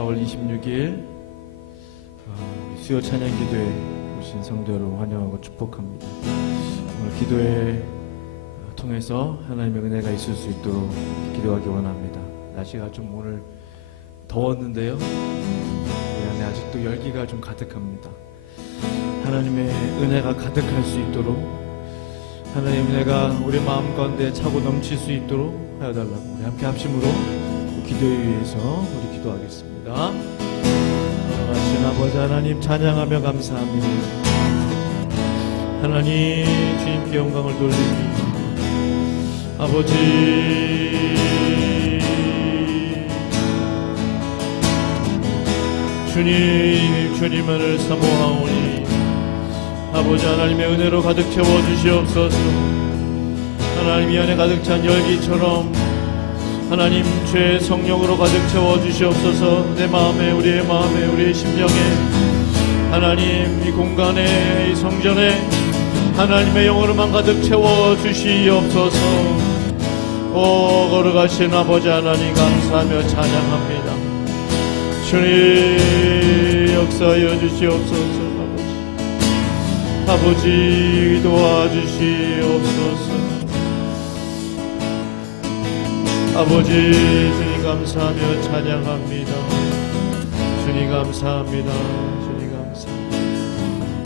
4월 26일 수요 찬양 기도에 오신 성도 여러분 환영하고 축복합니다. 오늘 기도에 통해서 하나님의 은혜가 있을 수 있도록 기도하기 원합니다. 날씨가 좀 오늘 더웠는데요, 내 안에 아직도 열기가 좀 가득합니다. 하나님의 은혜가 가득할 수 있도록, 하나님의 은혜가 우리 마음 가운데 차고 넘칠 수 있도록 하여달라고 우리 함께 합심으로 기도에 위해서 우리 기도하겠습니다. 살아가신 아버지 하나님 찬양하며 감사합니다. 하나님 주님께 영광을 돌립니다. 아버지 주님만을 사모하오니 아버지 하나님의 은혜로 가득 채워주시옵소서. 하나님 이 안에 가득 찬 열기처럼 하나님 죄의 성령으로 가득 채워주시옵소서. 내 마음에, 우리의 마음에, 우리의 심령에, 하나님 이 공간에, 이 성전에 하나님의 영으로만 가득 채워주시옵소서. 거룩하신 아버지 하나님 감사하며 찬양합니다. 주님 역사하여 주시옵소서. 아버지 도와주시옵소서. 아버지 주님 감사하며 찬양합니다. 주님 감사합니다. 주님 감사합니다.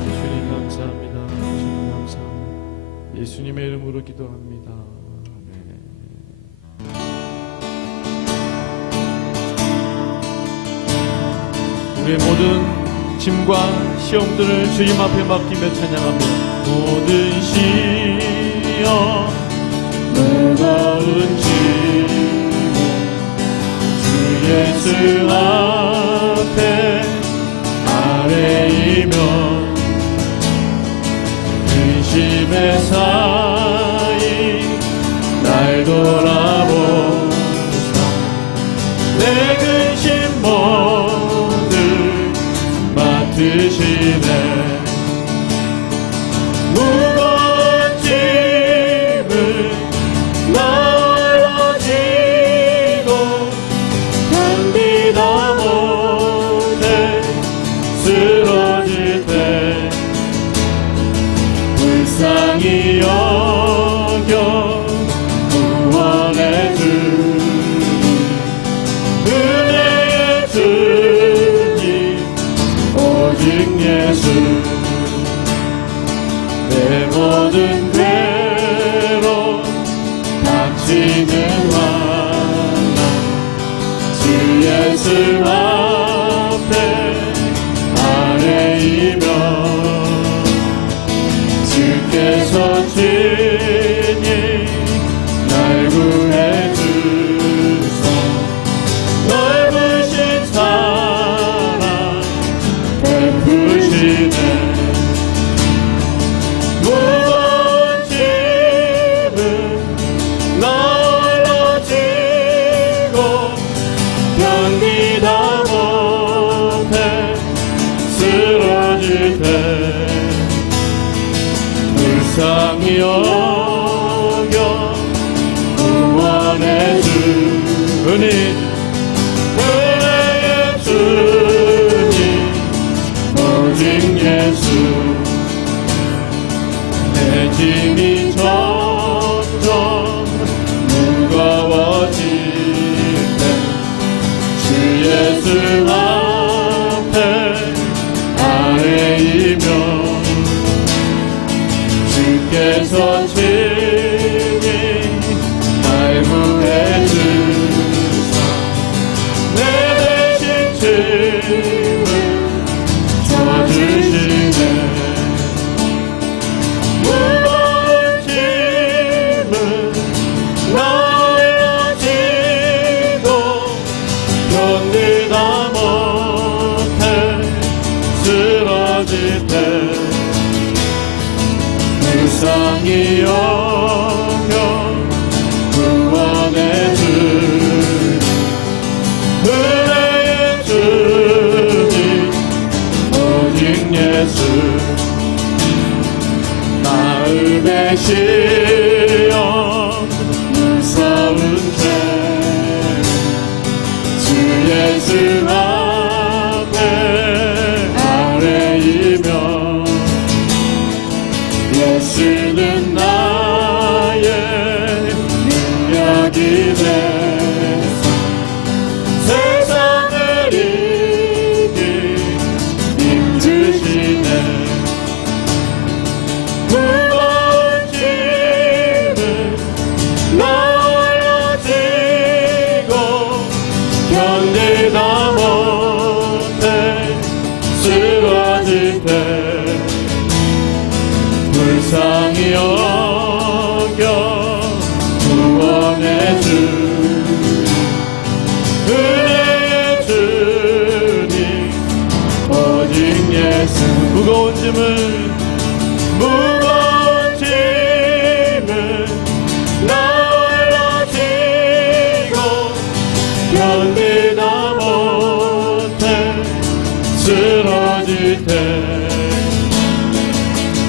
주님 감사합니다. 주님 감사합니다. 예수님의 이름으로 기도합니다. 우리의 모든 짐과 시험들을 주님 앞에 맡기며 찬양합니다. 모든 시험 무거운 짐 주 예수 앞에 아뢰이며 근심의 사이 날 돌아보사 내 근심 모두 맡으시네. 무거운 짐을 나눠 지고 견디다 못해 쓰러질 때 불쌍히 여겨 구원해 주니 은혜의 주님 오직 예수. 내 모든 괴로움 닥치는 환난 주 예수 앞에 아뢰이며 주께서 친히 날 구해 주소. 넓으신 사랑 베푸시네. 무거운 짐을 널어 지고 견디다 못해 쓰러질 때 불쌍히 여겨 구원해 주니 은혜의 주님 오직 예수. 내 짐이 점점 무거워질 때 주 예수 앞에 아뢰이며 주께서 친히 날 구해 주사 내 대신 짐을 져주시네. 무거운 짐을 나눠 지고 견디다 못해 쓰러질 때 불쌍히 여겨 구원해 주니 은혜의 주님 오직 예수. 마음의 시험 무서운 죄 주 예수 무거운 짐을 나홀로 지고 견디다 못해 쓰러질 때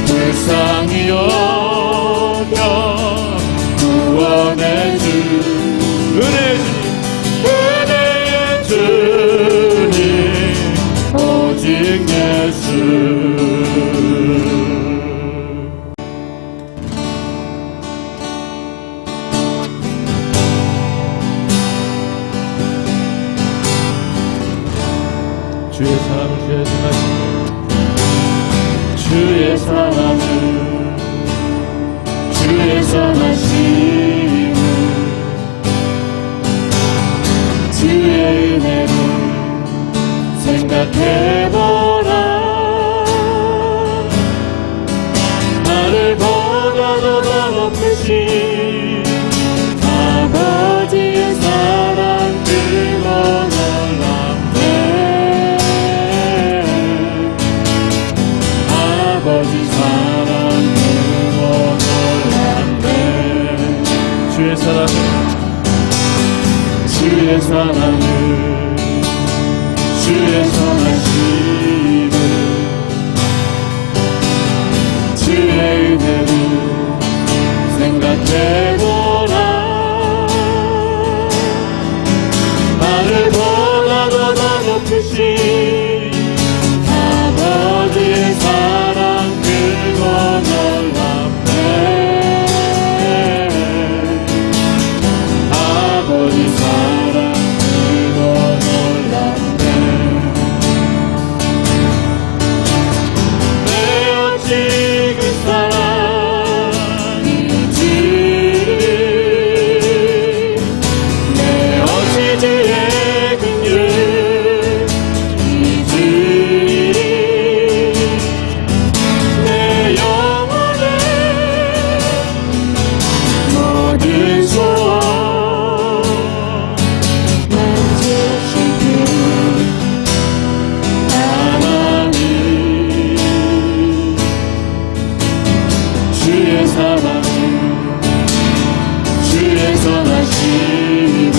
불쌍히 여겨 구원해 주 은혜의 주님 오직 예수. 주의 사랑을 주의 전하시고 주의 사랑을 주의 전하시고 주의 은혜를 생각해보라. 나를 보다도 더 높으신 아버지의 사랑 그거 놀랍네. 아버지 사랑 그거 놀랍네. 주의 사랑을 주의 사랑을 주의 선하심을 주의 은혜를 생각해보라. 나를 보다도 더 높으신 아버지의 사랑 그거 놀랍네. 아버지 사랑 그거 놀랍네. 내 어찌 그 사랑이지 내 어찌 주의 긍휼이지 내 영혼의 모든 소원 만족시킨 하나님. 주의 사랑을 주의 선하심을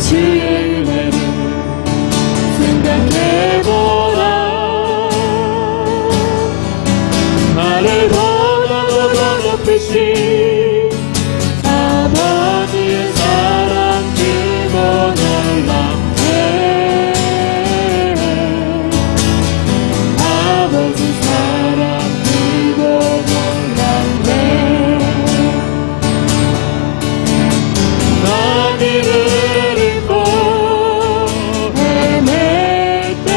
주의 은혜를 생각해보라. 나를 보다도 더 높으신 아버지의 사랑 그거 놀랍네. 아버지 사랑 그거 놀랍네. 난 이를 잃고 헤맬 때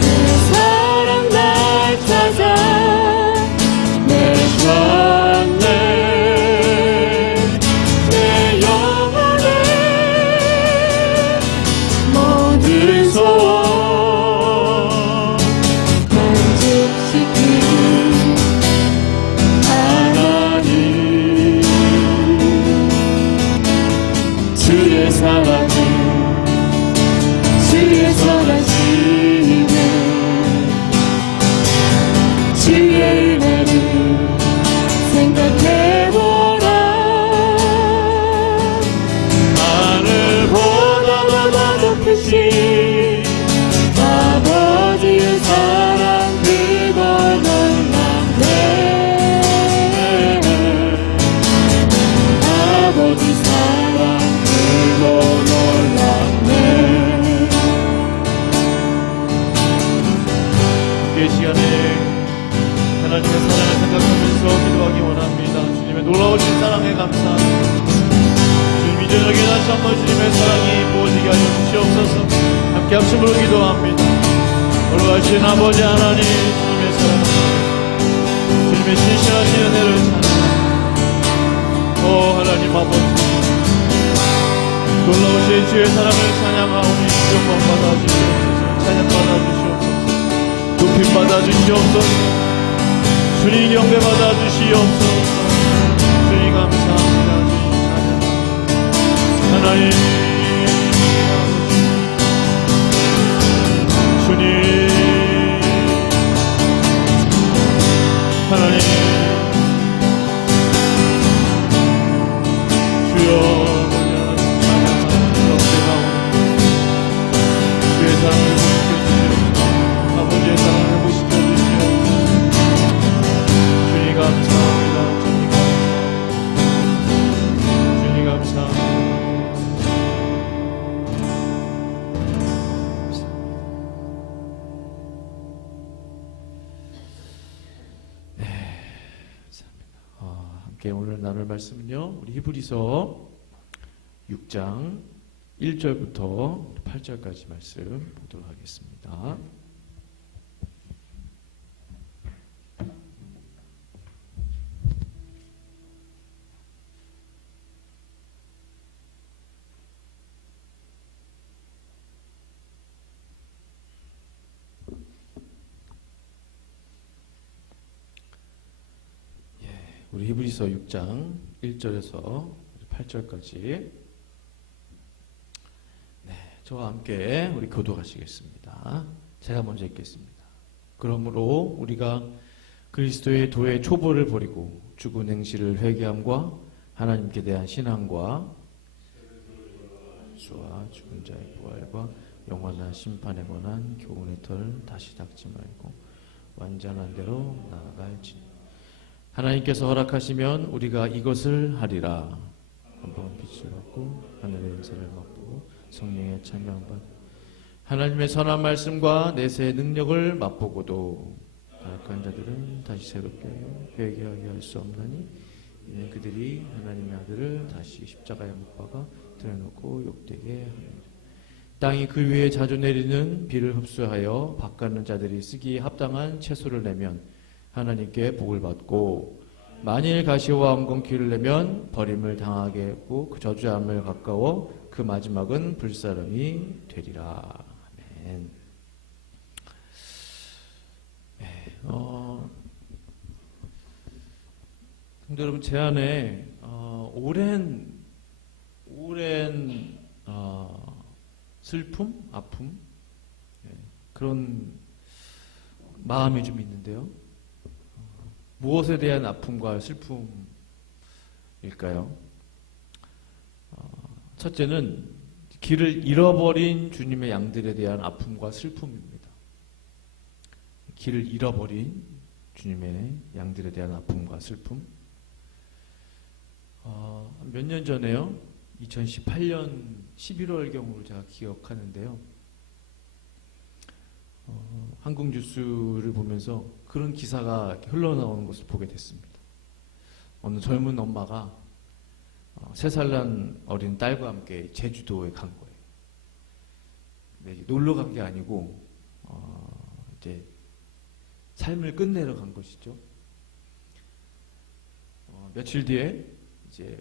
그 사랑 날 찾아 내셨네. 내 영혼의 모든 소원 만족시킨 하나님. 주의 사랑을 주의 선하심을 주의 은혜를 생각해보라. 나를 보다도 더 높으신 아버지의 사랑 그거 놀랍네. 아버지 사랑 그거 놀랍네. 이 시간에 하나님의 사랑을 생각하면서 기도하기 원합니다. 주님의 놀라우신 사랑에 감사합니다. 주님 이 저녁에 다시 한번 주님의 사랑이 부어지게 하여 주시옵소서. 함께 합심으로 기도합니다. 걸어가신 아버지 하나님 주님의 사랑 주님의 신실하신 은혜를 찬양합니다. 오 하나님 아버지 놀라우신 주의 사랑을 찬양하오니 영광 받아주시옵소서. 찬양 받아주시옵소서. 높임 받아주시옵소서. 주님 경배 받아주시옵소서. 주님 감사합니다. 주님 찬양 하나님 함께 오늘 나눌 말씀은요, 우리 히브리서 6장 1절부터 8절까지 말씀 보도록 하겠습니다. 우리 히브리서 6장 1절에서 8절까지 저와 함께 우리 교독하시겠습니다. 제가 먼저 읽겠습니다. 그러므로 우리가 그리스도의 도의 초보를 버리고 죽은 행실을 회개함과 하나님께 대한 신앙과 수와 죽은 자의 부활과 영원한 심판에 관한 교훈의 털 다시 닦지 말고 완전한 대로 나아갈지니 하나님께서 허락하시면 우리가 이것을 하리라. 한번 빛을 받고 하늘의 은사를 맛보고 성령의 참여한 바 하나님의 선한 말씀과 내세의 능력을 맛보고도 타락한 자들은 다시 새롭게 회개하게 할 수 없나니 이는 그들이 하나님의 아들을 다시 십자가에 못 박아 드러놓고 욕되게 합니다. 땅이 그 위에 자주 내리는 비를 흡수하여 밭가는 자들이 쓰기에 합당한 채소를 내면 하나님께 복을 받고 만일 가시와 엉겅퀴를 내면 버림을 당하게 했고 그 저주함을 가까워 그 마지막은 불사름이 되리라. 아멘. 근데 여러분 제 안에 오랜 슬픔, 아픔 그런 마음이 좀 있는데요. 무엇에 대한 아픔과 슬픔일까요? 첫째는 길을 잃어버린 주님의 양들에 대한 아픔과 슬픔입니다. 길을 잃어버린 주님의 양들에 대한 아픔과 슬픔. 몇 년 전에요. 2018년 11월경으로 제가 기억하는데요. 한국 뉴스를 보면서 그런 기사가 이렇게 흘러나오는 것을 보게 됐습니다. 어느 젊은 엄마가 3살 난 어린 딸과 함께 제주도에 간 거예요. 근데 놀러 간 게 아니고 이제 삶을 끝내러 간 것이죠. 며칠 뒤에 이제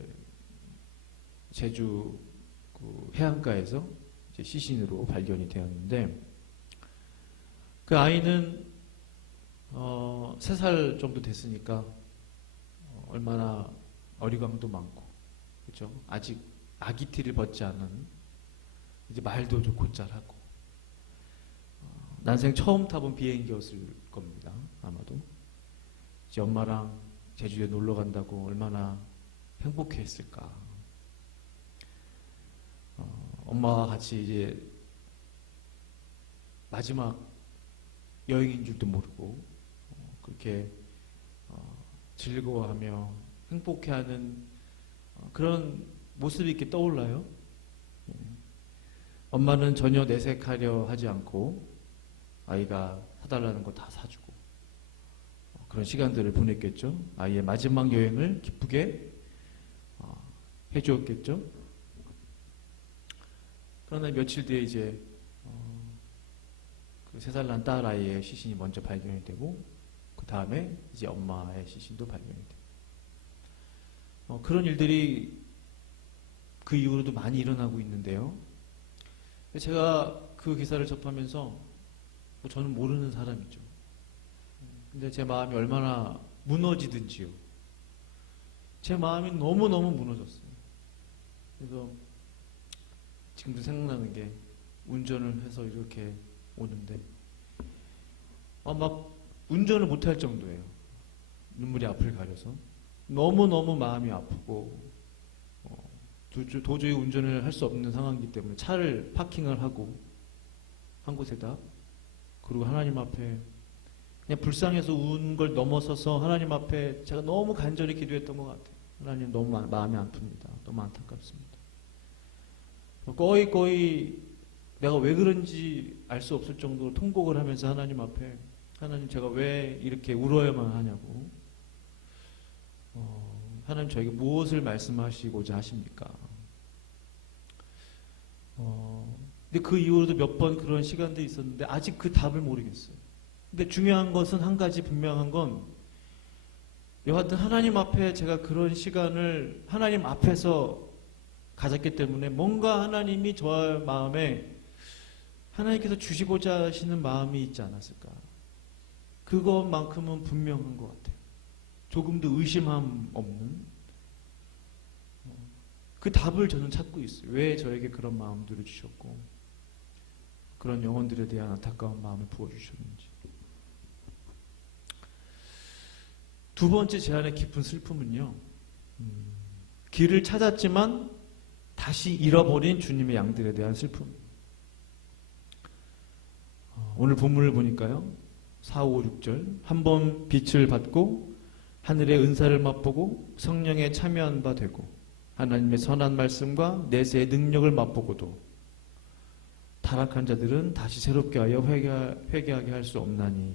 제주 그 해안가에서 이제 시신으로 발견이 되었는데 그 아이는 3살 정도 됐으니까 얼마나 어리광도 많고 그렇죠? 아직 아기 티를 벗지 않은 이제 말도 좀 곧잘하고 난생 처음 타본 비행기였을 겁니다. 아마도 이제 엄마랑 제주에 놀러 간다고 얼마나 행복해했을까. 엄마와 같이 이제 마지막 여행인 줄도 모르고 그렇게 즐거워하며 행복해하는 그런 모습이 이렇게 떠올라요. 엄마는 전혀 내색하려 하지 않고 아이가 사달라는 거 다 사주고 그런 시간들을 보냈겠죠. 아이의 마지막 여행을 기쁘게 해주었겠죠. 그러나 며칠 뒤에 이제 그 3살 난 딸 아이의 시신이 먼저 발견이 되고 그 다음에 이제 엄마의 시신도 발견이 돼요. 그런 일들이 그 이후로도 많이 일어나고 있는데요. 제가 그 기사를 접하면서 저는 모르는 사람이죠. 근데 제 마음이 얼마나 무너지든지요. 제 마음이 너무너무 무너졌어요. 그래서 지금도 생각나는 게 운전을 해서 이렇게 오는데 막 운전을 못할 정도예요. 눈물이 앞을 가려서 너무너무 마음이 아프고 도저히 운전을 할 수 없는 상황이기 때문에 차를 파킹을 하고 한 곳에다 그리고 하나님 앞에 그냥 불쌍해서 운 걸 넘어서서 하나님 앞에 제가 너무 간절히 기도했던 것 같아요. 하나님 너무 마음이 아픕니다. 너무 안타깝습니다. 거의 내가 왜 그런지 알 수 없을 정도로 통곡을 하면서 하나님 앞에 하나님 제가 왜 이렇게 울어야만 하냐고 하나님 저에게 무엇을 말씀하시고자 하십니까? 근데 그 이후로도 몇 번 그런 시간들이 있었는데 아직 그 답을 모르겠어요. 근데 중요한 것은 한 가지 분명한 건 여하튼 하나님 앞에 제가 그런 시간을 하나님 앞에서 가졌기 때문에 뭔가 하나님이 저의 마음에 하나님께서 주시고자 하시는 마음이 있지 않았을까. 그것만큼은 분명한 것 같아요. 조금도 의심함 없는 그 답을 저는 찾고 있어요. 왜 저에게 그런 마음들을 주셨고 그런 영혼들에 대한 안타까운 마음을 부어주셨는지. 두 번째 제 안의 깊은 슬픔은요, 길을 찾았지만 다시 잃어버린 주님의 양들에 대한 슬픔. 오늘 본문을 보니까요, 4, 5, 6절 한번 빛을 받고 하늘의 은사를 맛보고 성령에 참여한 바 되고 하나님의 선한 말씀과 내세의 능력을 맛보고도 타락한 자들은 다시 새롭게 하여 회개하게 할 수 없나니.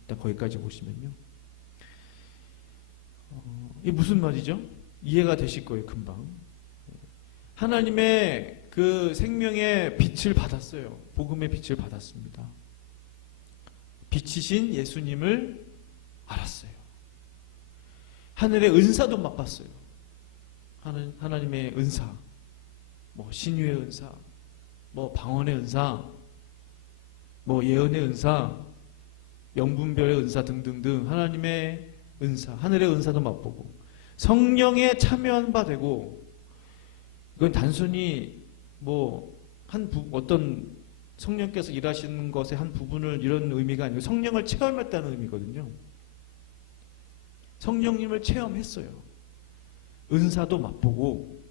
일단 거기까지 보시면요, 이게 무슨 말이죠? 이해가 되실 거예요, 금방. 하나님의 그 생명의 빛을 받았어요. 복음의 빛을 받았습니다. 빛이신 예수님을 알았어요. 하늘의 은사도 맛봤어요. 하나님의 은사, 뭐 신유의 은사, 뭐 방언의 은사, 뭐 예언의 은사, 영분별의 은사 등등등 하나님의 은사, 하늘의 은사도 맛보고 성령에 참여한 바 되고, 이건 단순히 뭐 어떤 성령께서 일하시는 것의 한 부분을 이런 의미가 아니고 성령을 체험했다는 의미거든요. 성령님을 체험했어요. 은사도 맛보고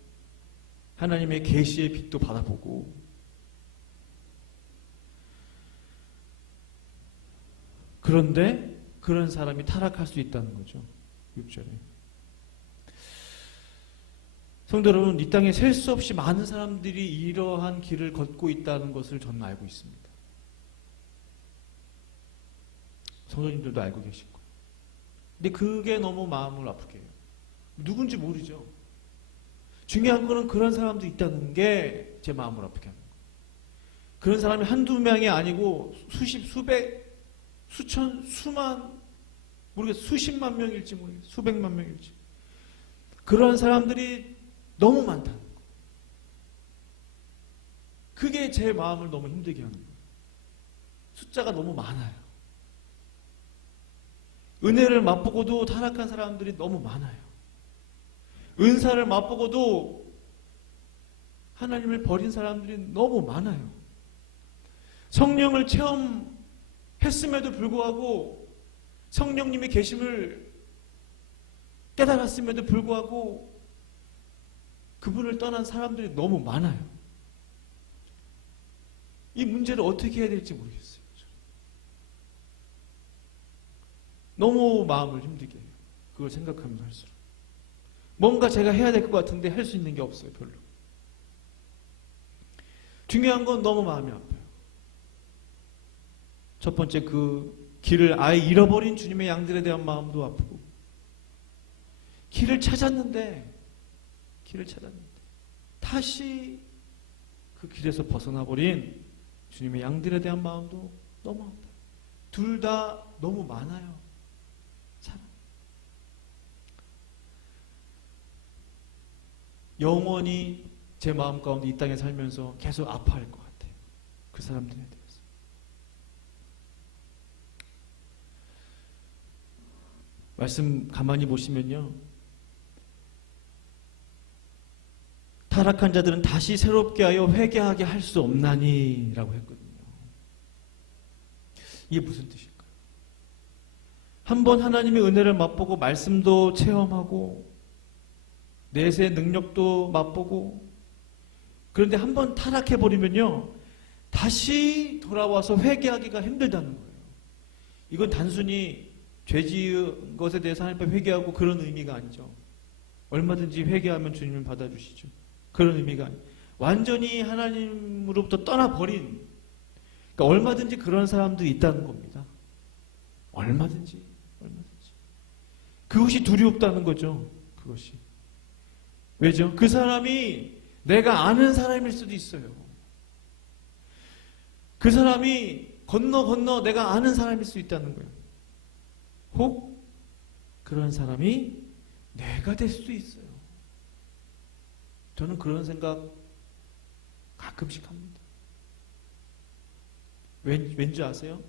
하나님의 계시의 빛도 받아보고. 그런데 그런 사람이 타락할 수 있다는 거죠. 6절에. 성도 여러분, 이 땅에 셀 수 없이 많은 사람들이 이러한 길을 걷고 있다는 것을 저는 알고 있습니다. 성도님들도 알고 계실 거예요. 근데 그게 너무 마음을 아프게 해요. 누군지 모르죠. 중요한 거는 그런 사람도 있다는 게 제 마음을 아프게 하는 거예요. 그런 사람이 한두 명이 아니고 수십, 수백, 수천, 수만, 모르겠어요. 수십만 명일지 모르겠어요. 수백만 명일지. 그런 사람들이 너무 많다는 거예요. 그게 제 마음을 너무 힘들게 하는 거예요. 숫자가 너무 많아요. 은혜를 맛보고도 타락한 사람들이 너무 많아요. 은사를 맛보고도 하나님을 버린 사람들이 너무 많아요. 성령을 체험했음에도 불구하고, 성령님의 계심을 깨달았음에도 불구하고 그분을 떠난 사람들이 너무 많아요. 이 문제를 어떻게 해야 될지 모르겠어요. 너무 마음을 힘들게 해요. 그걸 생각하면서 할수록. 뭔가 제가 해야 될 것 같은데 할 수 있는 게 없어요. 별로. 중요한 건 너무 마음이 아파요. 첫 번째, 그 길을 아예 잃어버린 주님의 양들에 대한 마음도 아프고, 길을 찾았는데 다시 그 길에서 벗어나버린 주님의 양들에 대한 마음도 너무 아파요. 둘 다 너무 많아요. 사람. 영원히 제 마음 가운데 이 땅에 살면서 계속 아파할 것 같아요. 그 사람들에 대해서. 말씀 가만히 보시면요, 타락한 자들은 다시 새롭게 하여 회개하게 할 수 없나니 라고 했거든요. 이게 무슨 뜻일까요? 한번 하나님의 은혜를 맛보고 말씀도 체험하고 내세의 능력도 맛보고, 그런데 한번 타락해버리면요, 다시 돌아와서 회개하기가 힘들다는 거예요. 이건 단순히 죄 지은 것에 대해서 하나님 앞에 회개하고 그런 의미가 아니죠. 얼마든지 회개하면 주님을 받아주시죠. 그런 의미가 아니에요. 완전히 하나님으로부터 떠나버린, 그러니까 얼마든지 그런 사람들이 있다는 겁니다. 얼마든지. 그것이 두렵다는 거죠. 그것이. 왜죠? 그 사람이 내가 아는 사람일 수도 있어요. 그 사람이 건너 내가 아는 사람일 수 있다는 거예요. 혹 그런 사람이 내가 될 수도 있어요. 저는 그런 생각 가끔씩 합니다. 왠지 아세요?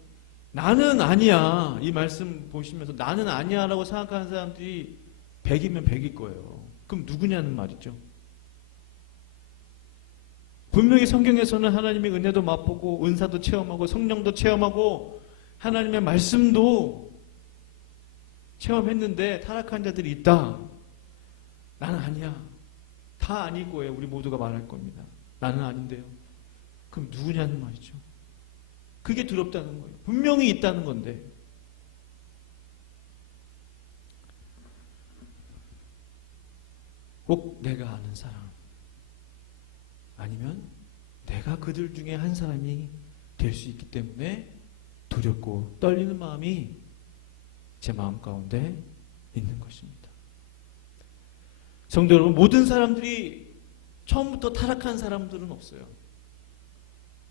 나는 아니야. 이 말씀 보시면서 나는 아니야 라고 생각하는 사람들이 100이면 100일 거예요. 그럼 누구냐는 말이죠. 분명히 성경에서는 하나님의 은혜도 맛보고 은사도 체험하고 성령도 체험하고 하나님의 말씀도 체험했는데 타락한 자들이 있다. 나는 아니야. 다 아닐 거예요. 우리 모두가 말할 겁니다. 나는 아닌데요. 그럼 누구냐는 말이죠. 그게 두렵다는 거예요. 분명히 있다는 건데. 꼭 내가 아는 사람 아니면 내가 그들 중에 한 사람이 될 수 있기 때문에 두렵고 떨리는 마음이 제 마음 가운데 있는 것입니다. 성도 여러분, 모든 사람들이 처음부터 타락한 사람들은 없어요.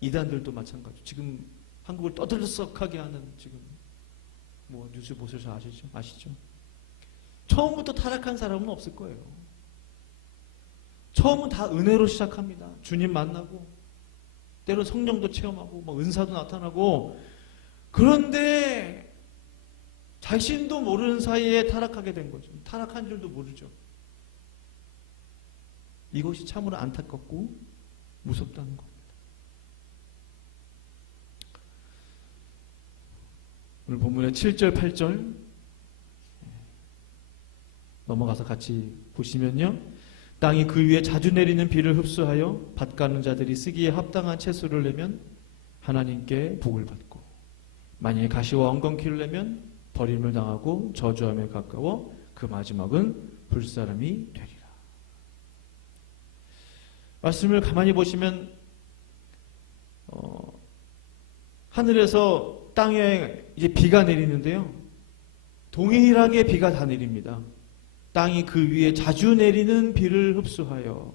이단들도 마찬가지. 지금 한국을 떠들썩하게 하는 지금 뭐 뉴스 보셔서 아시죠? 처음부터 타락한 사람은 없을 거예요. 처음은 다 은혜로 시작합니다. 주님 만나고 때로 성령도 체험하고 막 은사도 나타나고, 그런데 자신도 모르는 사이에 타락하게 된 거죠. 타락한 줄도 모르죠. 이것이 참으로 안타깝고 무섭다는 겁니다. 오늘 본문의 7절, 8절 넘어가서 같이 보시면요. 땅이 그 위에 자주 내리는 비를 흡수하여 밭 가는 자들이 쓰기에 합당한 채소를 내면 하나님께 복을 받고, 만약에 가시와 엉겅퀴를 내면 버림을 당하고 저주함에 가까워 그 마지막은 불사름이 되리라. 말씀을 가만히 보시면 하늘에서 땅에 이제 비가 내리는데요. 동일하게 비가 다 내립니다. 땅이 그 위에 자주 내리는 비를 흡수하여.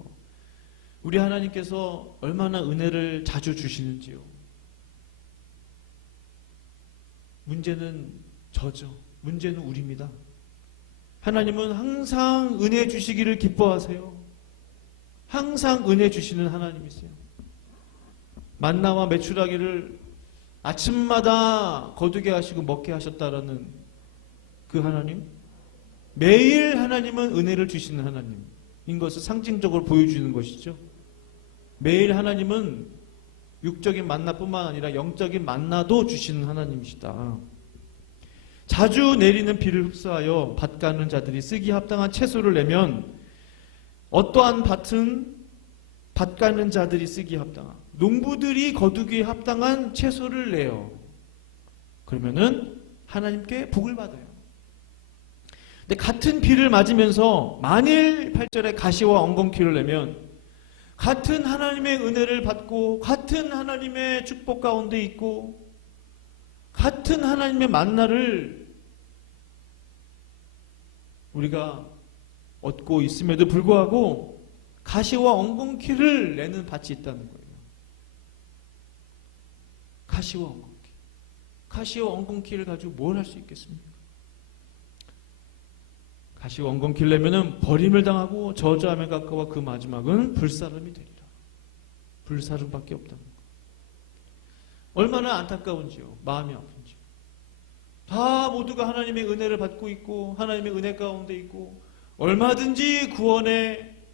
우리 하나님께서 얼마나 은혜를 자주 주시는지요. 문제는 저죠. 문제는 우리입니다. 하나님은 항상 은혜 주시기를 기뻐하세요. 항상 은혜 주시는 하나님이세요. 만나와 메추라기를 아침마다 거두게 하시고 먹게 하셨다라는 그 하나님, 매일 하나님은 은혜를 주시는 하나님인 것을 상징적으로 보여주는 것이죠. 매일 하나님은 육적인 만나뿐만 아니라 영적인 만나도 주시는 하나님이시다. 자주 내리는 비를 흡수하여 밭 가는 자들이 쓰기 합당한 채소를 내면, 어떠한 밭은 밭 가는 자들이 쓰기 합당한, 농부들이 거두기에 합당한 채소를 내요. 그러면은 하나님께 복을 받아요. 근데 같은 비를 맞으면서 만일 8절에 가시와 엉겅퀴를 내면, 같은 하나님의 은혜를 받고 같은 하나님의 축복 가운데 있고 같은 하나님의 만나를 우리가 얻고 있음에도 불구하고 가시와 엉겅퀴를 내는 밭이 있다는 거예요. 가시와 엉겅퀴. 가시와 엉겅퀴를 가지고 뭘 할 수 있겠습니까? 가시와 엉겅퀴를 내면은 버림을 당하고 저주함에 가까워 그 마지막은 불사름이 되리라. 불사름밖에 없다는 거. 얼마나 안타까운지요. 마음이 아픈지요. 다 모두가 하나님의 은혜를 받고 있고 하나님의 은혜 가운데 있고 얼마든지 구원에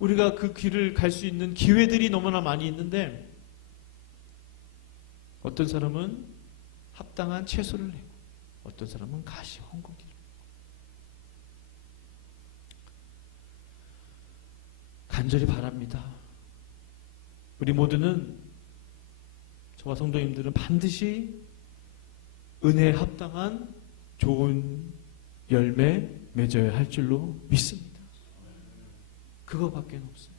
우리가 그 길을 갈 수 있는 기회들이 너무나 많이 있는데, 어떤 사람은 합당한 채소를 내고 어떤 사람은 가시와 엉겅퀴를. 간절히 바랍니다. 우리 모두는, 저와 성도님들은 반드시 은혜에 합당한 좋은 열매 맺어야 할 줄로 믿습니다. 그거밖에 없어요.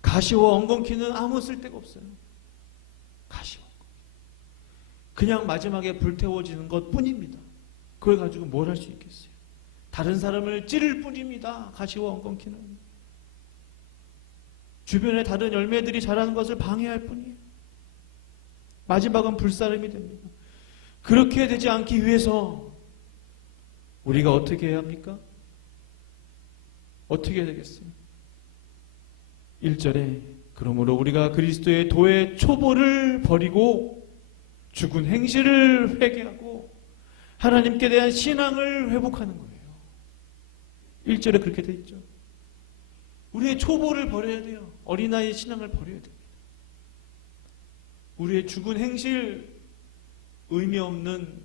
가시와 엉겅퀴는 아무 쓸데가 없어요. 가시와 엉겅퀴. 그냥 마지막에 불태워지는 것 뿐입니다. 그걸 가지고 뭘 할 수 있겠어요? 다른 사람을 찌를 뿐입니다. 가시와 엉겅퀴는 주변에 다른 열매들이 자라는 것을 방해할 뿐이에요. 마지막은 불사름이 됩니다. 그렇게 되지 않기 위해서 우리가 어떻게 해야 합니까? 어떻게 해야 되겠어요? 1절에 그러므로 우리가 그리스도의 도의 초보를 버리고 죽은 행실을 회개하고 하나님께 대한 신앙을 회복하는 거예요. 1절에 그렇게 돼 있죠. 우리의 초보를 버려야 돼요. 어린아이의 신앙을 버려야 됩니다. 우리의 죽은 행실, 의미 없는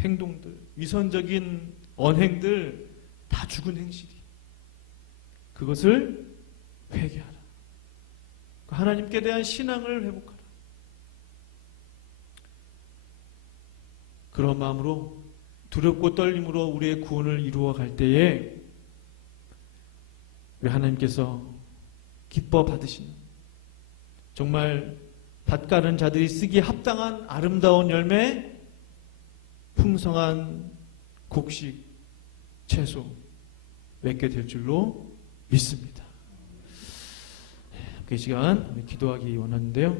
행동들, 위선적인 언행들 다 죽은 행실이. 그것을 회개하라. 하나님께 대한 신앙을 회복하라. 그런 마음으로 두렵고 떨림으로 우리의 구원을 이루어 갈 때에 우리 하나님께서 기뻐 받으시는 정말 밭가른 자들이 쓰기에 합당한 아름다운 열매, 풍성한 곡식, 채소 맺게 될 줄로 믿습니다. 그 시간 기도하기 원하는데요.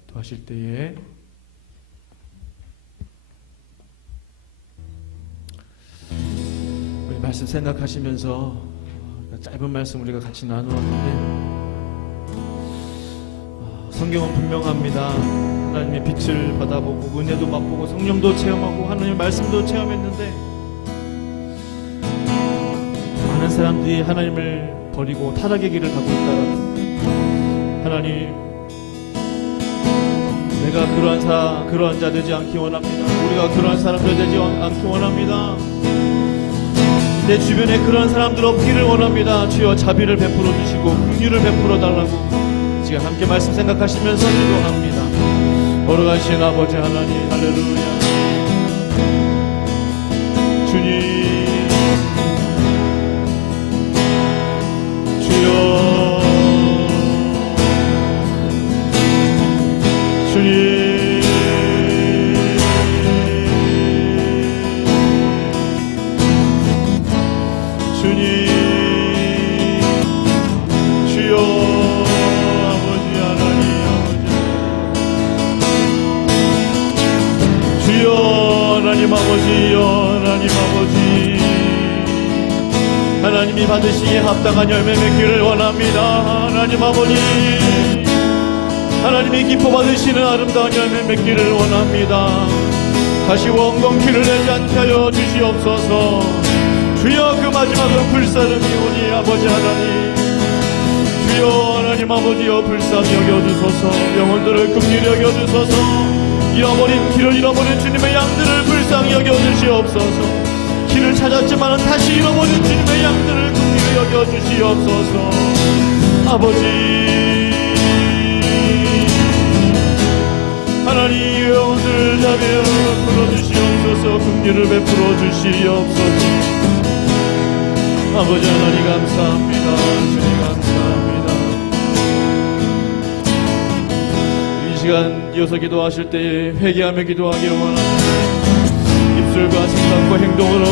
기도하실 때에 우리 말씀 생각하시면서 짧은 말씀 우리가 같이 나누었는데 성경은 분명합니다. 하나님의 빛을 받아보고 은혜도 맛보고 성령도 체험하고 하나님의 말씀도 체험했는데 많은 사람들이 하나님을 버리고 타락의 길을 가고 있다라는 하나님, 내가 그러한 자 되지 않기 원합니다. 우리가 그러한 사람들 되지 않기 원합니다. 내 주변에 그런 사람들 없기를 원합니다. 주여 자비를 베풀어 주시고 긍휼을 베풀어 달라고 지금 함께 말씀 생각하시면서 기도합니다. 걸어가신 아버지 하나님, 할렐루야. 주님, 주여, 주님, 주님, 주여, 아버지 하나님, 아버지, 주여, 하나님 아버지여, 하나님 아버지, 하나님이 받으시기에 합당한 열매 맺기를 원합니다. 하나님 아버지, 하나님이 기뻐 받으시는 아름다운 열매 맺기를 원합니다. 다시 엉겅퀴를 내지 않게 하여 주시옵소서. 주여, 그 마지막은 불사름이 오니 아버지 하나님, 주여, 하나님 아버지여, 불쌍히 여겨주소서. 영혼들을 긍휼히 여겨주소서. 길을 잃어버린 주님의 양들을 불쌍히 여겨주시옵소서. 길을 찾았지만 다시 잃어버린 주님의 양들을 긍휼히 여겨주시옵소서. 아버지 하나님, 영혼들을 잡여 풀어주시옵소서. 긍휼을 베풀어 주시옵소서. 아버지 하나님 감사합니다. 주님 감사합니다. 이 시간 이어서 기도하실 때에 회개하며 기도하기를 원합니다. 입술과 생각과 행동으로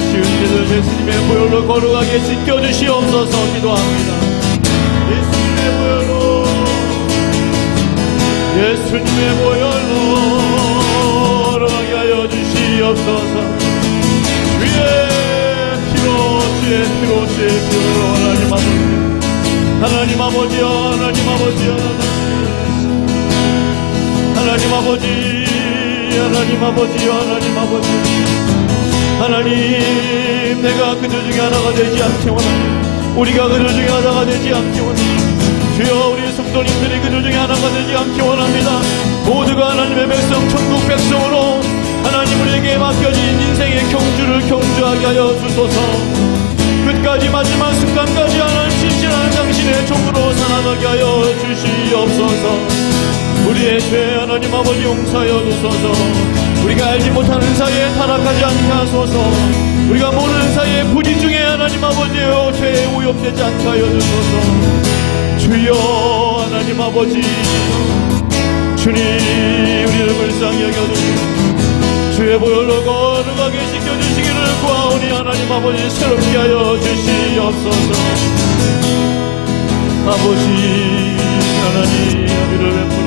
쉬운 일을 예수님의 보혈로 거룩하게 씻겨주시옵소서. 기도합니다. 예수님의 보혈로, 예수님의 보혈로 거룩하게 하여 주시옵소서. 주의 피로 하나님 아버지, 하나님 아버지여, 하나님 아버지여, 하나님 아버지, 하나님 아버지여, 하나님 아버지, 하나님, 내가 그들 중에 하나가 되지 않기 원합니다. 우리가 그들 중에 하나가 되지 않기 원합니다. 주여, 우리 성도님들이 그들 중에 하나가 되지 않기 원합니다. 모두가 하나님의 백성, 천국 백성으로 하나님 우리에게 맡겨진 인생의 경주를 경주하게 하여 주소서. 끝까지 마지막 순간까지 하나님 신실한 당신의 종으로 살아가게 하여 주시옵소서. 우리의 죄 하나님 아버지 용서하여 주소서. 우리가 알지 못하는 사이에 타락하지 않게 하소서. 우리가 모르는 사이에 부지 중에 하나님 아버지여 죄에 오염되지 않게 하여 주소서. 주여, 하나님 아버지, 주님, 우리를 불쌍히 여겨주시고 주의 보혈로 거룩하게 씻겨주시기를 구하오니 하나님 아버지 새롭게 하여 주시옵소서. 아버지 하나님 은혜를 베풀어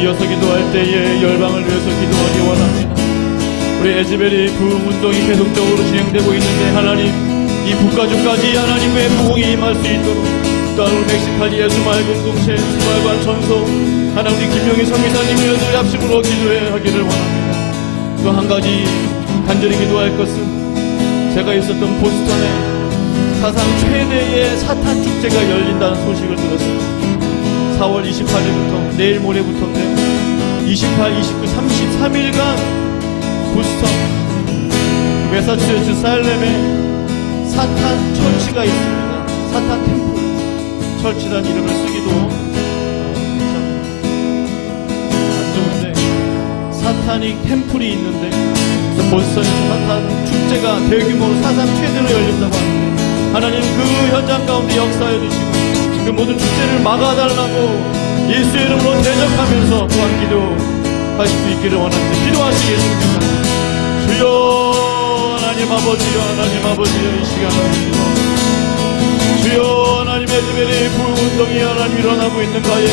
이어서 기도할 때에 열방을 위해서 기도하기 원합니다. 우리 에즈벨이 부흥운동이 계속적으로 진행되고 있는데 하나님 이 북가주까지 하나님의 부흥이 임할 수 있도록 또한 우리 멕시칸 예수마을 공동체 수마을관 전소 하나님 우리 김용희 성기사님이 우리 합심으로 기도해 하기를 원합니다. 또 한 가지 간절히 기도할 것은 제가 있었던 보스턴에 사상 최대의 사탄 축제가 열린다는 소식을 들었습니다. 4월 28일부터 내일 모레부터인데요. 28, 29, 33일간 보스턴 매사추세츠 살렘에 사탄 철치가 있습니다. 사탄 템플 철치란 이름을 쓰기도 안 좋은데 사탄이 템플이 있는데 보스턴에서 사탄 축제가 대규모로 사상 최대로 열린다고 하는데 하나님 그 현장 가운데 역사해 주시고 그 모든 축제를 막아달라고 예수의 이름으로 대적하면서 또한 기도하실 수 있기를 원합니다. 기도하시겠습니다. 주여 하나님 아버지여 하나님 아버지여 이 시간을 주여 하나님 에즈벨의 부흥운동이 하나님 일어나고 있는가에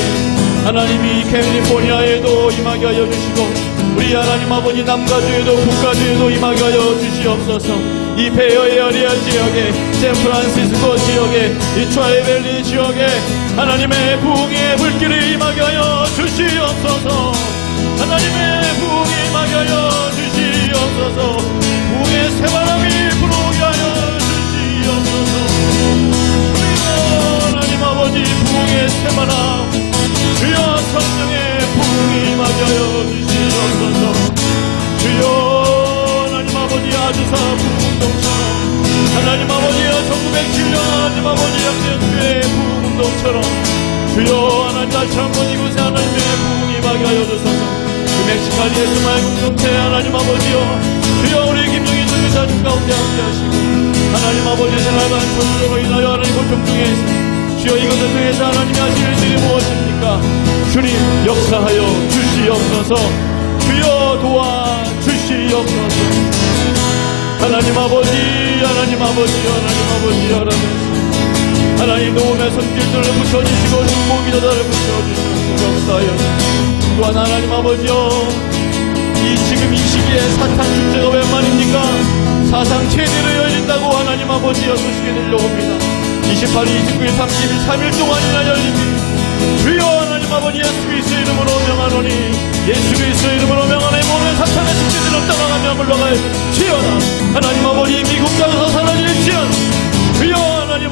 하나님이 캘리포니아에도 임하게 하여 주시고 우리 하나님 아버지 남가주에도 북가주에도 임하게 하여 주시옵소서. 이 베어의 에리아 지역에 샌프란시스코 지역에 이 트라이밸리 지역에 하나님의 부흥의 불길이 임하게 하여 주시옵소서. 하나님의 부흥이 임하게 하여 주시옵소서. 부흥의 새바람이 불어오게 하여 주시옵소서. 주여 하나님 아버지 부흥의 새바람 주여 성령의 부흥이 임하게 하여 주시옵소서. 주여 하나님 아버지 아주사 부흥운동처럼 하나님 아버지여 1907년 하나님 아버지 양년교회 부흥운동처럼 주여 하나님 다시 한번 이곳에 하나님의 부흥이 임하게 하여 주소서. 그 멕시칸 예수마을 공동체 하나님 아버지여 주여 우리 김용희 선교사님 가운데 함께하시고 하나님 아버지의 생활관 전도로 인하여 하나님 고통 중에 있습니다. 주여 이것을 통해서 하나님이 하실 일들이 무엇입니까? 주님 역사하여 주시옵소서. 주여 도와주시옵소서. 하나님 아버지 하나님 아버지 하나님 아버지 하나님 하나님 도움의 손길들을 붙여주시고 축복 기도들을 붙여주시옵소서. 역사하여 또한 하나님 아버지여 지금 이 시기에 사탄 축제가 웬 말입니까? 사상 최대로 열린다고 하나님 아버지여 소식이 들려옵니다. 28일, 29일, 30일, 3일 동안이나 열립니다. 주여 하나님 아버지 예수 그리스도의 이름으로 명하노니 예수 그리스도의 이름으로 명하노니 모든 사탄의 축제들을 떠나가며 물러갈지어다. 하나님 아버지 미국 땅에서 사라질지어다. 주여 하나님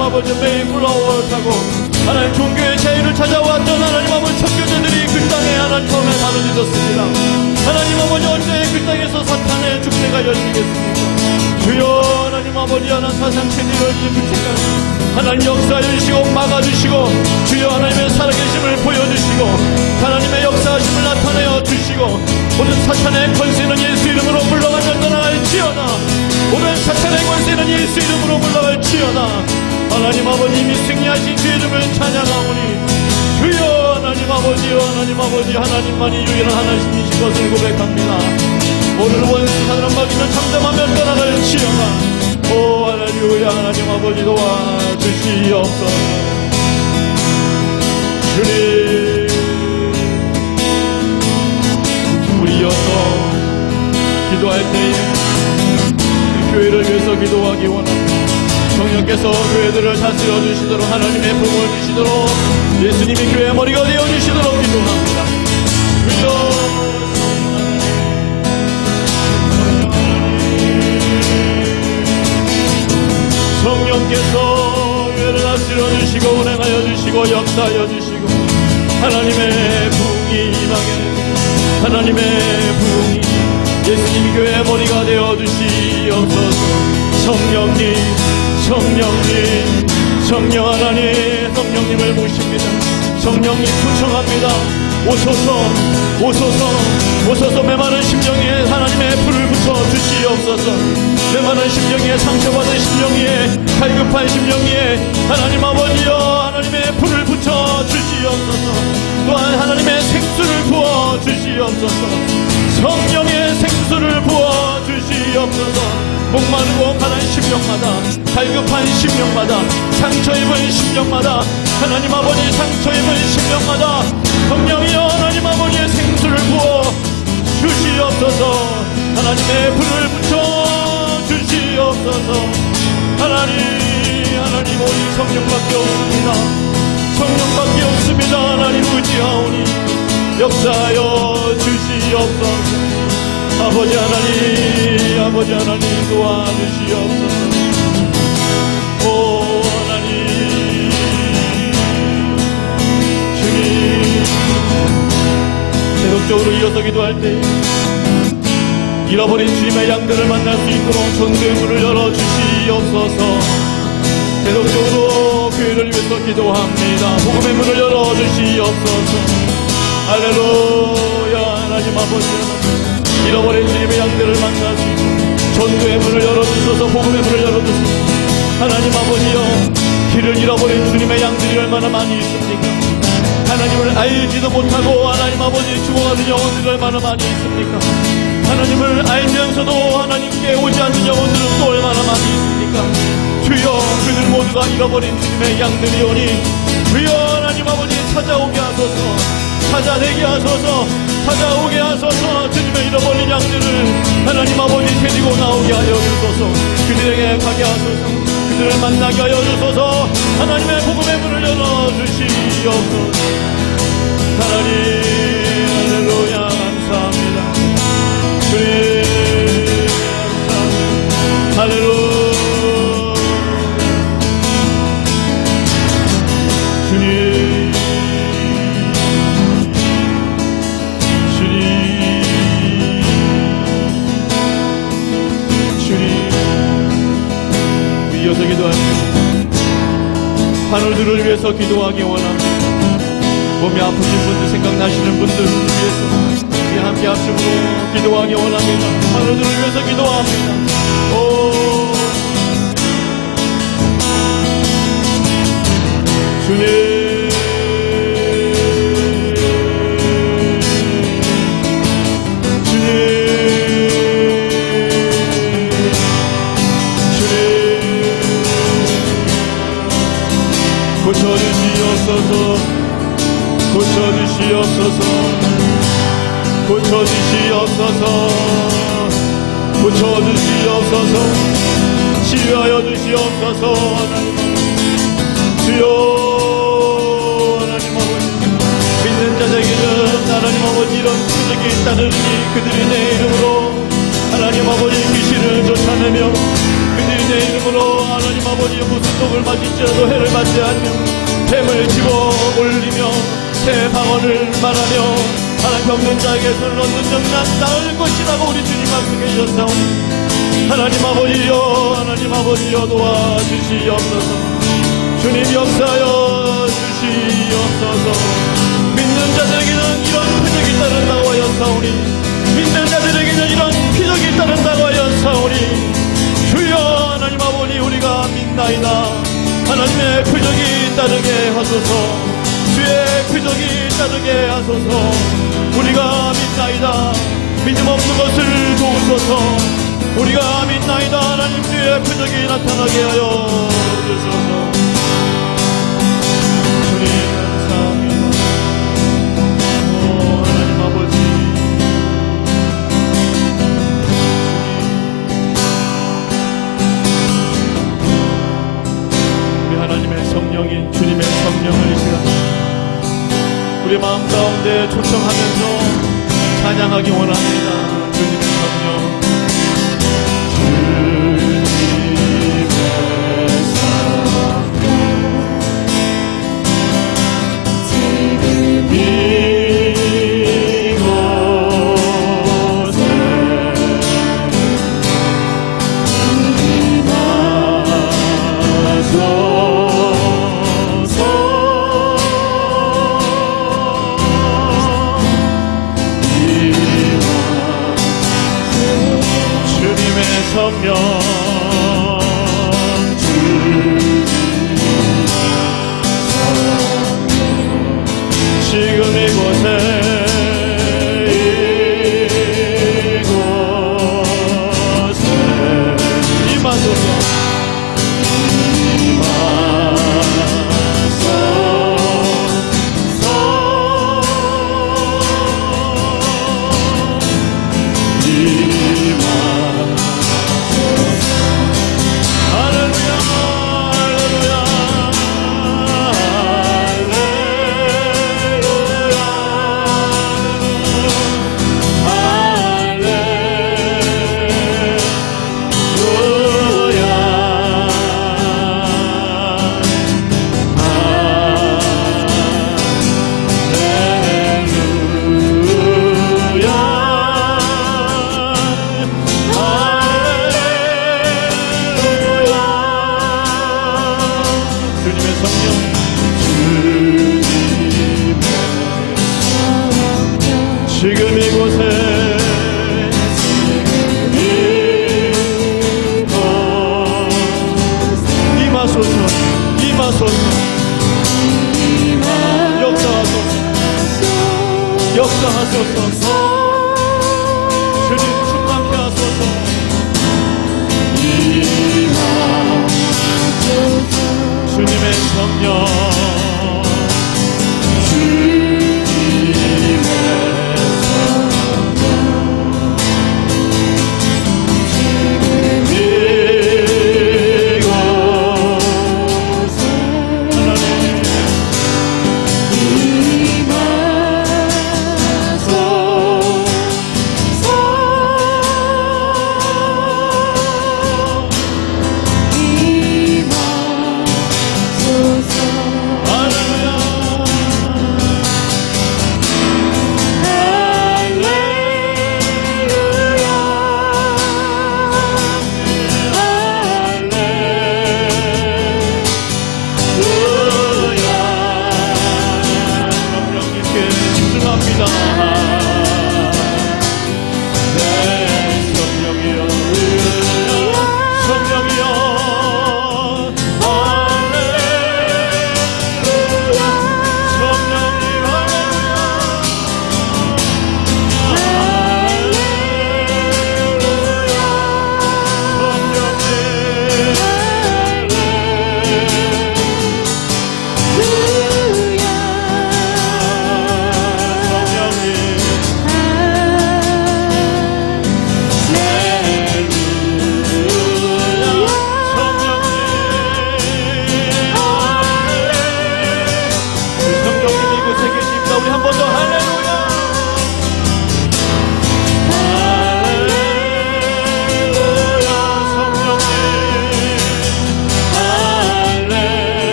아버지 매일 플라워를 타고 하나님 종교의 자유를 찾아왔던 하나님 아버지 선교제들이 그 땅에 하나님 처음에 사라지셨습니다. 하나님 아버지 언제 그 땅에서 사탄의 축제가 열리겠습니까? 주여 하나님 아버지 하나님 사상 최대로 열리는 그때까지 하나님 역사해 주시고 막아주시고 주여 하나님의 살아계심을 보여주시고 하나님의 역사하심을 나타내어 주시고 모든 사탄의 권세는 예수 이름으로 물러가며 떠나갈지어다. 모든 사탄의 권세는 예수 이름으로 물러갈지어다. 하나님 아버님이 승리하신 주 이름을 찬양하오니 주여 하나님 아버지여 하나님 아버지 하나님만이 유일한 하나님이신 것을 고백합니다. 오늘 원수 사람 막이면 잠잠하며 떠나갈지어다. 오 할렐루야. 하나님 아버지 도와주시옵소서. 주님 우리 이어서 기도할 때에 교회를 위해서 기도하기 원합니다. 성령께서 교회들을 다스려 주시도록 하나님의 복을 주시도록 예수님이 교회의 머리가 되어 주시도록 기도합니다. 주여 성령께서 교회를 다스려 주시고 운행하여 주시고 역사하여 주시고 하나님의 부흥이 임하게 하나님의 부흥이 예수님이 교회의 머리가 되어 주시옵소서. 성령 하나님 성령님을 모십니다. 성령님 초청합니다. 오소서 메마른 심령에 하나님의 불을 붙여 주시옵소서. 메마른 심령에 상처받은 심령에 갈급한 심령에 하나님 아버지여 하나님의 불을 붙여 주시옵소서. 또한 하나님의 생수를 부어 주시옵소서. 성령의 생수를 부어 주시옵소서. 목마르고 가난 심령마다, 갈급한 심령마다, 상처 입은 심령마다, 하나님 아버지 상처 입은 심령마다 성령이여 하나님 아버지의 생수를 부어 주시옵소서. 하나님의 불을 붙여 주시옵소서. 하나님 오직 성령밖에 없습니다. 성령밖에 없습니다. 하나님 의지하오니 역사하여 주시옵소서. 아버지 하나님 도와주시옵소서. 오 하나님 주님, 계속적으로 이어서 기도할 때 잃어버린 주님의 양들을 만날 수 있도록 전도의 문을 열어주시옵소서. 계속적으로 교회를 위해서 기도합니다. 복음의 문을 열어주시옵소서. 할렐루야. 하나님 아버지, 잃어버린 주님의 양들을 만날 수 있도록 전도의 문을 열어주셔서 복음의 문을 열어주셔서. 하나님 아버지여, 길을 잃어버린 주님의 양들이 얼마나 많이 있습니까? 하나님을 알지도 못하고 하나님 아버지 죽어가는 영혼들이 얼마나 많이 있습니까? 하나님을 알면서도 하나님께 오지 않는 영혼들은 또 얼마나 많이 있습니까? 주여, 그들 모두가 잃어버린 주님의 양들이오니 주여 하나님 아버지 찾아오게 하소서. 찾아내게 하소서. 찾아오게 하소서. 주님의 잃어버린 양들을 하나님 아버지 데리고 나오게 하여 주소서. 그들에게 가게 하소서. 그들을 만나게 하여 주소서. 하나님의 복음의 문을 열어주시옵소서. 하나님 할렐루야. 감사합니다. 주님 감사합니다. 할렐루야. 주님 이어서 기도합니다. 환우들을 위해서 기도하기 원합니다. 몸이 아프신 분들, 생각나시는 분들을 위해서 우리 함께 합심으로 기도하기 원합니다. 환우들을 위해서 기도합니다. 오 주님 고쳐주시옵소서. 고쳐주시옵소서. 고쳐주시옵소서. 치유하여 주시옵소서. 주여 하나님 아버지, 믿는 자에게는 하나님 아버지 이런 표적이 있다느니 그들이 내 이름으로 하나님 아버지 귀신을 쫓아내며 그들이 내 이름으로 하나님 아버지 무슨 독을 맞을지라도 해를 받지 않으며 뱀을 집어 올리며 새 방언을 말하며 하나님 병든 자에게서는 얻는 병난 나을 것이라고 우리 주님 말씀해 주셨사오니 하나님 아버지여 도와주시옵소서. 주님 역사하여 주시옵소서. 믿는 자들에게는 이런 표적이 따른다고 하였사오니 믿는 자들에게는 이런 표적이 따른다고 하였사오니 주여 하나님 아버지 우리가 믿나이다. 하나님의 표적이 따르게 하소서. 주의 표적이 따르게 하소서. 우리가 믿나이다. 믿음 없는 것을 도우소서. 우리가 믿나이다. 하나님 주의 표적이 나타나게 하여 주소서. 주님 감사합니다. 오 하나님 아버지, 우리 하나님의 성령인 주님의 성령을 우리 마음 가운데 초청하면서 찬양하기 원합니다. 주님의 성령, 주님의 성령, 지금 이곳에 임하소서. 성령 지금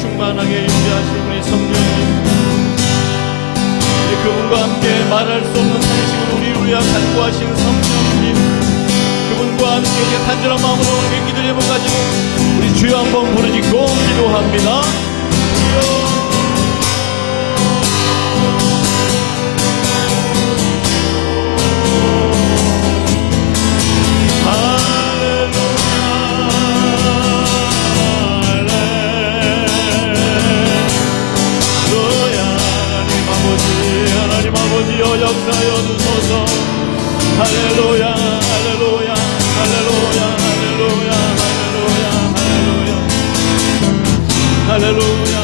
충만하게 임재하신 우리 성령님, 그분과 함께 말할 수 없는 탄식을 우리를 위하여 간구하신 성령님, 그분과 함께 이제 단절한 마음으로 우리 기도 제목 가지고 우리 주여 한번 부르짖고 기도합니다. 역사여 주소서. 할렐루야 할렐루야 할렐루야 할렐루야 할렐루야 할렐루야 할렐루야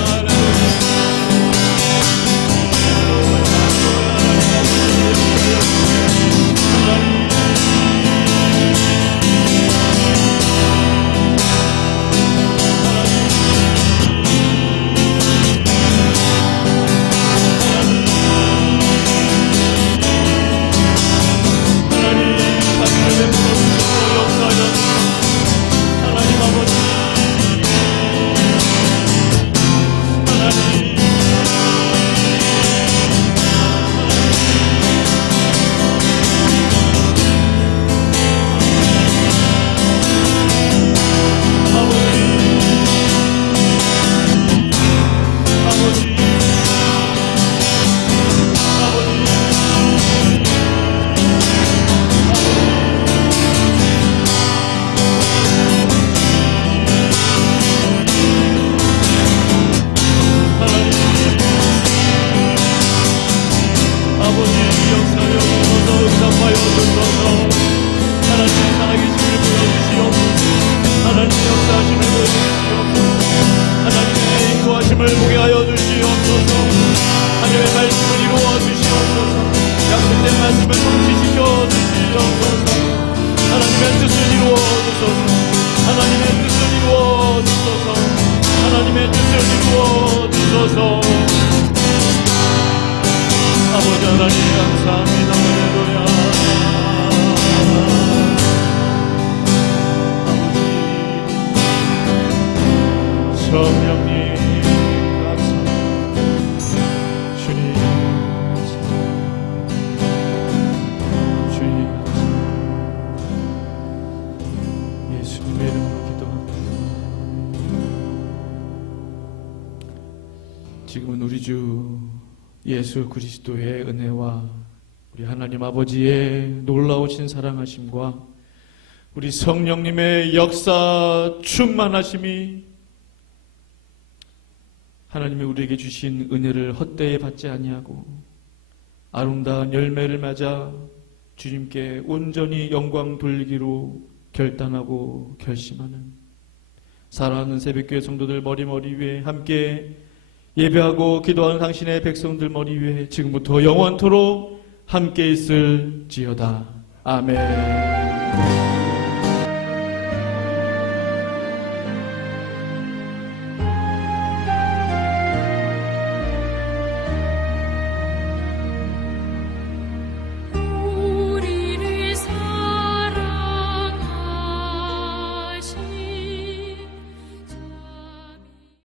보게 하여 주시옵소서. 하나님의 말씀을 이루어 주시옵소서. 약속된 말씀을 성취시켜 주시옵소서. 하나님의 뜻을 이루어 주소서. 하나님의 뜻을 이루어 주소서. 하나님의 뜻을 이루어 주소서. 아버지 하나님 감사합니다. 할렐루야. 아버지 성령님 지금은 우리 주 예수 그리스도의 은혜와 우리 하나님 아버지의 놀라우신 사랑하심과 우리 성령님의 역사 충만하심이 하나님이 우리에게 주신 은혜를 헛되이 받지 아니하고 아름다운 열매를 맞아 주님께 온전히 영광 돌리기로 결단하고 결심하는 사랑하는 새벽교회 성도들 머리 위에 함께 예배하고 기도하는 당신의 백성들 머리 위에 지금부터 영원토록 함께 있을지어다. 아멘.